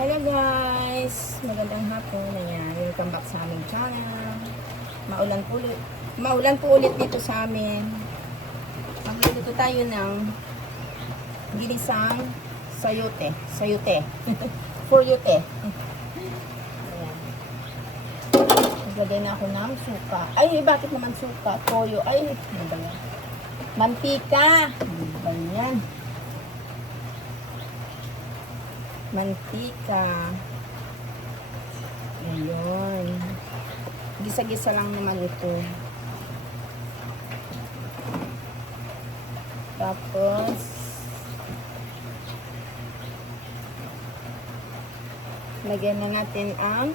Hello guys! Magandang hapon. Ayan, welcome back sa aming channel. Maulan po ulit dito sa amin. Magluluto tayo ng ginisang sayote. Sayote. Furyote. Ayan. Naglagay na ako ng suka. Ay, bakit naman suka? Toyo. Ay, ano ba yan? Mantika. Ano ba yan? Mantika. Ayun. Gisa-gisa lang naman ito. Tapos, lagyan na natin ang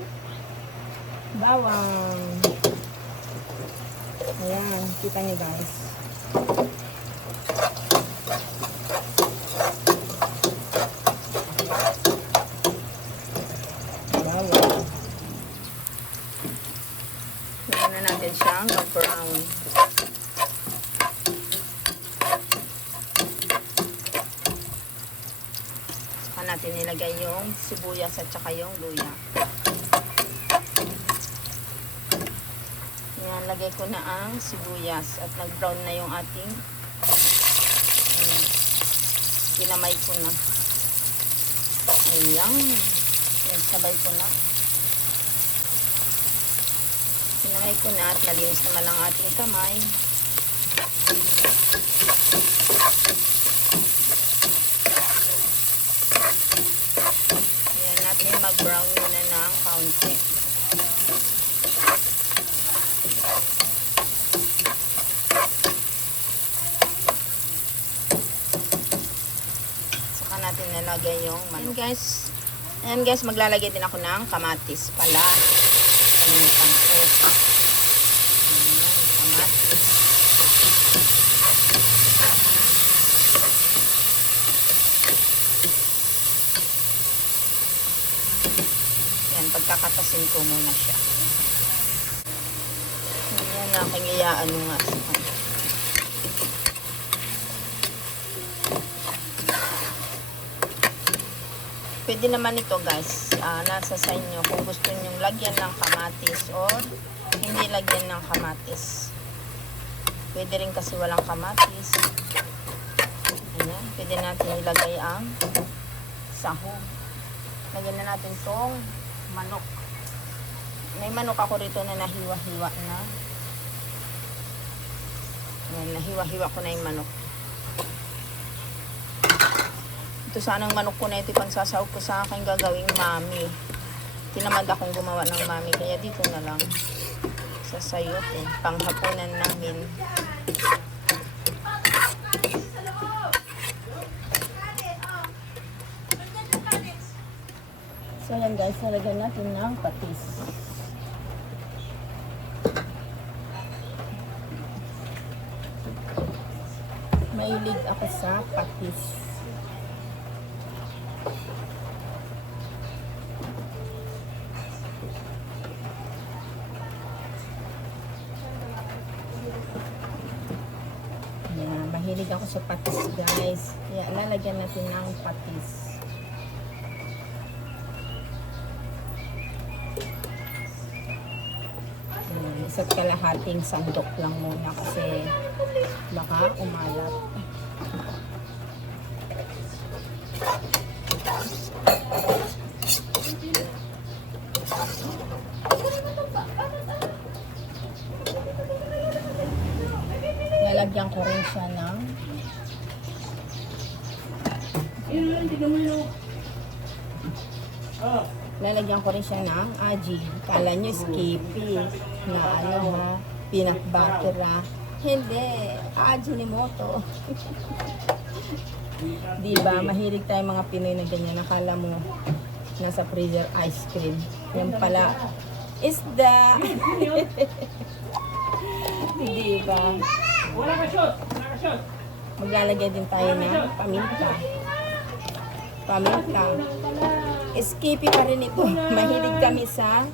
bawang. Ayan. Kita niyo guys. Lagyan na natin siyang mag-brown. Saka natin nilagay yung sibuyas at saka yung luya. Ayan, lagay ko na ang sibuyas at nag-brown na yung ating kinamay ko na. Ayan. Sabay ko na. Sinamay ko na at malinis naman ang ating kamay. Ayan natin mag-brown muna ng kaunti. Saka natin nalagay yung manok. Ayan guys, maglalagay din ako ng kamatis pala. Kalimutan ko. Ayan, kamatis. Ayan, pagkakatasin ko muna siya. Ayan, aking iyaano nga sa kanya. Pwede naman ito guys, nasa sa inyo kung gusto nyong lagyan ng kamatis or hindi lagyan ng kamatis. Pwede rin kasi walang kamatis. Ayan, pwede natin ilagay ang sahog. Lagyan na natin tong manok. May manok ako rito na nahiwa-hiwa na. Ayan, nahiwa-hiwa ko na yung manok. Ito sanang manok ko na ito pang sasahog ko sa aking gagawing mami. Tinamad akong gumawa ng mami kaya dito na lang sa sayote. Panghapunan namin. So yan guys, nalagyan natin ng patis. Mahilig ako sa patis. Ayan, mahilig ako sa patis guys. Kaya lalagyan natin ng patis. Ayan, isa't kalahating sandok lang muna kasi baka umalat. Lalagyan ko rin siya ng lalagyan ko rin siya ng aji. Kala nyo skippy na ano ha, peanut butter ha. Hindi, aji ni Moto. Diba, mahilig tayo mga Pinoy na ganyan. Nakala mo nasa freezer ice cream. Yan pala isda. Diba? Wala ka shot! Wala ka shot! Maglalagay din tayo ng paminta. Paminta. Skippy pa rin ito. Mahilig kami sa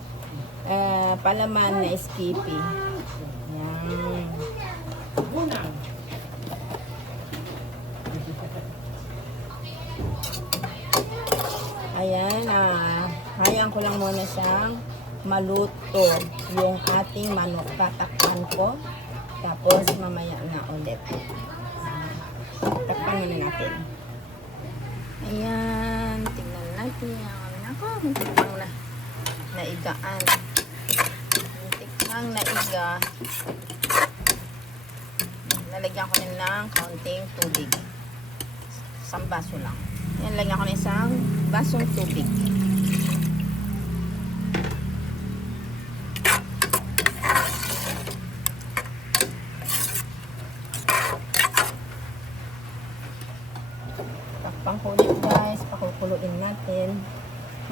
palaman na skippy. Yan. Ayan, hayaan ko lang muna siyang maluto yung ating manok. Tatakpan ko. Tapos mamaya na ulit. Takpan muna natin. Ayan, tingnan natin yan. Ako, muntikang na naigaan. Muntikang naiga. Lalagyan ko rin ng kaunting tubig. Isang baso lang. Yan, lagyan ko ng isang basong tubig. Takpan ko ulit guys. Pakukuluin natin.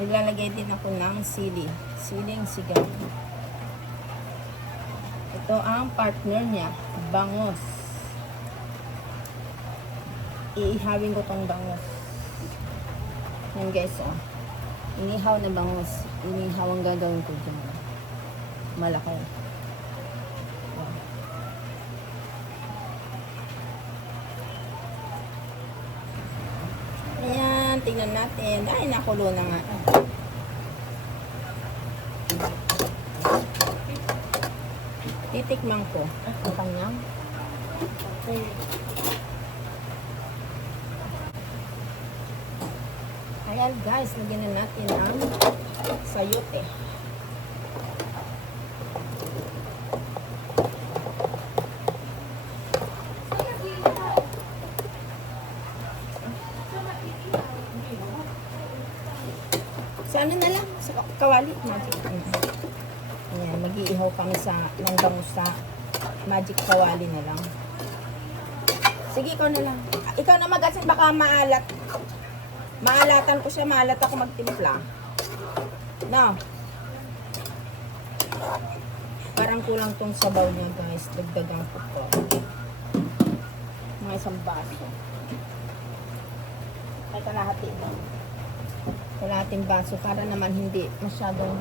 Nilalagay din ako ng sili. Siling sigaw. Ito ang partner niya. Bangos. Iihawin ko tong bangos. Yan guys, oh. Inihaw na bangos. Inihaw ang gagawin ko dyan. Malaki. Oh. Ayan, tingnan natin. Ay, nakulo na nga. Titikman ko. Ang kanyang. Ayan guys, lagyan na natin ang sayote. Sa ano na lang? Sa kawali? Magic. Ayan, mag-iihaw kami ng bangus sa magic kawali na lang. Sige, ikaw na lang. Ikaw na mag-asin, baka maalat. Maalatan ko siya, maalat ako magtimpla. No. Parang kulang tong sabaw niya guys. Dagdagan ko to. Mga isang baso. Ay, kalahati na. Kalahating baso para naman hindi masyadong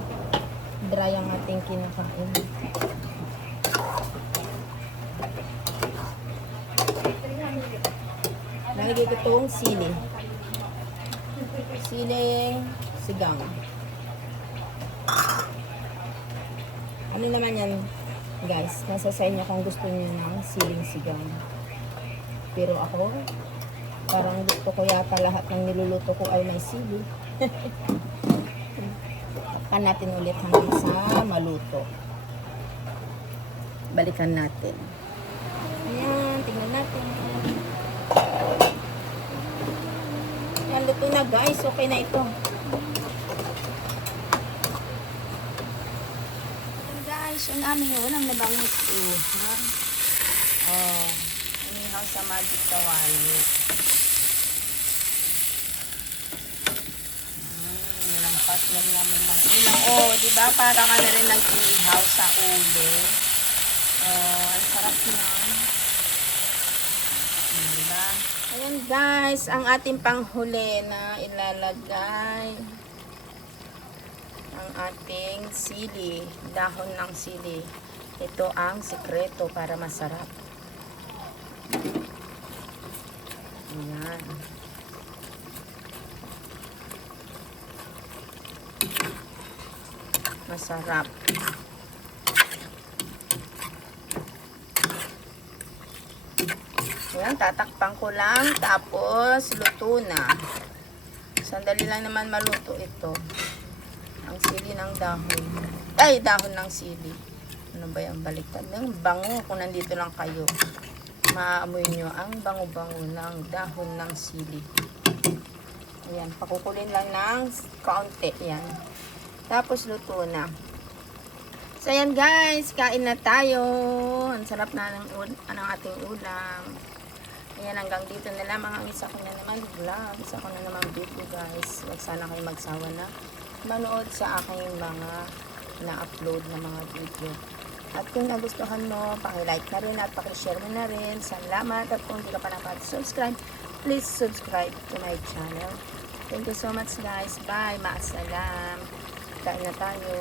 dry ang ating kinakain. Nalagay ko itong sili. Siling sigang. Ano naman yan, guys? Nasa sa inyo kung gusto niyo ng siling sigang. Pero ako, parang gusto ko yata lahat ng niluluto ko ay may sili. Takpan natin ulit hanggang sa maluto. Balikan natin. Ayan, tingnan natin. Ayan, luto na guys. Okay na ito. Ayan guys, yung aming ulam na bangus. Ha? Oh, inihaw sa magic kawali. Yan ang partner namin ng ulam. Oh, di ba? Para ka na rin nag-ihaw sa ulo. Oh, ang sarap yan. Diba? Ayan guys, ang ating panghuli na ilalagay ang ating sili, dahon ng sili. Ito ang sikreto para masarap. Ayan. Masarap. Ayan, tatakpan ko lang. Tapos, luto na. Sandali lang naman maluto ito. Ang sili ng dahon. Ay, dahon ng sili. Ano ba yung baliktad? Yung bango, kung nandito lang kayo. Maamoy nyo ang bango-bango ng dahon ng sili. Ayan, pakukulin lang ng kaunti. Ayan. Tapos, luto na. So, ayan guys, kain na tayo. Ang sarap na ng ating ulam. Ayan, hanggang dito na lang mga isa ko na naman vlog. Isa ko na naman video guys. Huwag sana kayo magsawa na manood sa aking mga na-upload na mga video. At kung nagustuhan mo, paki-like na rin at paki-share mo na rin. Salamat. At kung hindi ka pa nakapag-subscribe, please subscribe to my channel. Thank you so much guys. Bye. Maasalam. Kain na tayo.